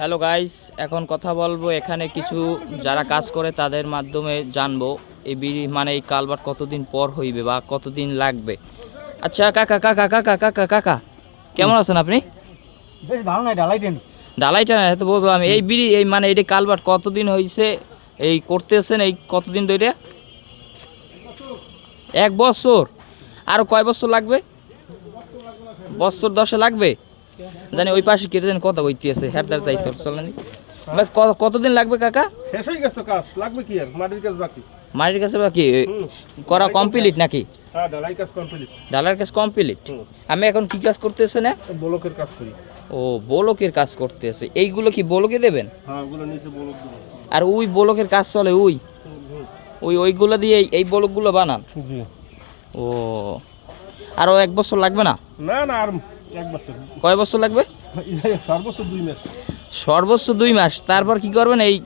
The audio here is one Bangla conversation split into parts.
হ্যালো গাইস এখন কথা বলব এখানে কিছু যারা কাজ করে তাদের মাধ্যমে জানব এই বিড়ি মানে এই কালবার কতদিন পর হইবে বা কতদিন লাগবে। আচ্ছা কাকা কাকা কাকা কাকা কাকা কেমন আছেন আপনি? বেশ ভালো নাই ডালাই ট্রেন ডালাইটা না তো বুঝলাম। এই বিড়ি এই মানে এটি কালবার কতদিন হয়েছে এই করতেছেন এই কতদিন ধরে এক বছর। আর কয় বছর লাগবে? বছর দশে লাগবে? জানি ওই পাশে কেটে জানি কত কইতে আছে হ্যাপদার চাইতে চলেন কতদিন লাগবে কাকা? শেষ হয়ে গেছে তো কাজ লাগবে কি আর? মাটির কাজ বাকি। মাটির কাছে বা কি করা কমপ্লিট নাকি? হ্যাঁ ডালাই কাজ কমপ্লিট ডালার কাজ কমপ্লিট আমি এখন কি কাজ করতেছে না? ব্লকের কাজ করি। ও বোলকের কাজ করতেছে। এইগুলো কি বোলকে দেবেন? হ্যাঁ ওগুলো নিচে ব্লক দেবো। আর ওই বোলকের কাজ চলে ওই? ওই ওইগুলো দিয়ে এই- বলকগুলো বানান? জি। ও আরও এক বছর লাগবে না? না না আর কয় বছর লাগবে? সর্বোচ্চ দুই মাস। সর্বোচ্চ দুই মাস। তারপর কি করবেন? এই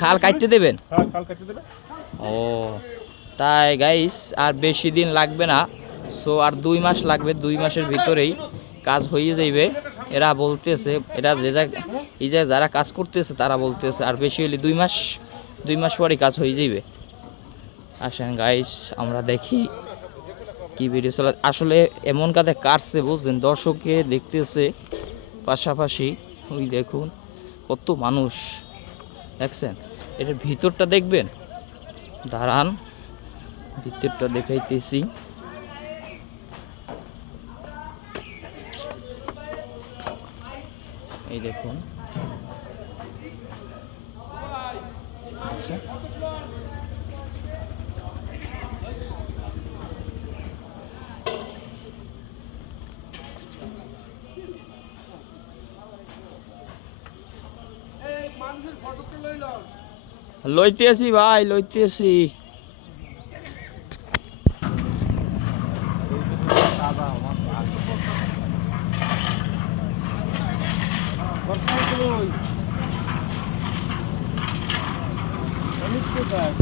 খাল কাটতে দেবেন? হ্যাঁ খাল কাটতে দেবে ও তাই গাইস আর বেশি দিন লাগবে না। সো আর দুই মাস লাগবে দুই মাসের ভিতরেই কাজ হয়ে যাইবে। এরা বলতেছে এরা যে যা এই যে যারা কাজ করতেছে তারা বলতেছে আর বেশি হলে দুই মাস দুই মাস পরে কাজ হয়ে যাইবে। আসেন গাইস আমরা দেখি। কি ভিডিও চলে আসলে এমন কাজে কাটছে, বুঝছেন? দর্শকে দেখতেছে পাশাপাশি, ওই দেখুন, কত মানুষ, দেখছেন? এটার ভিতরটা দেখবেন? দাঁড়ান, ভিতরটা দেখাইতেছি। এই দেখুন। লইতেছি ভাই লইতেছি। কোথায় কই? অনেক কোথায়?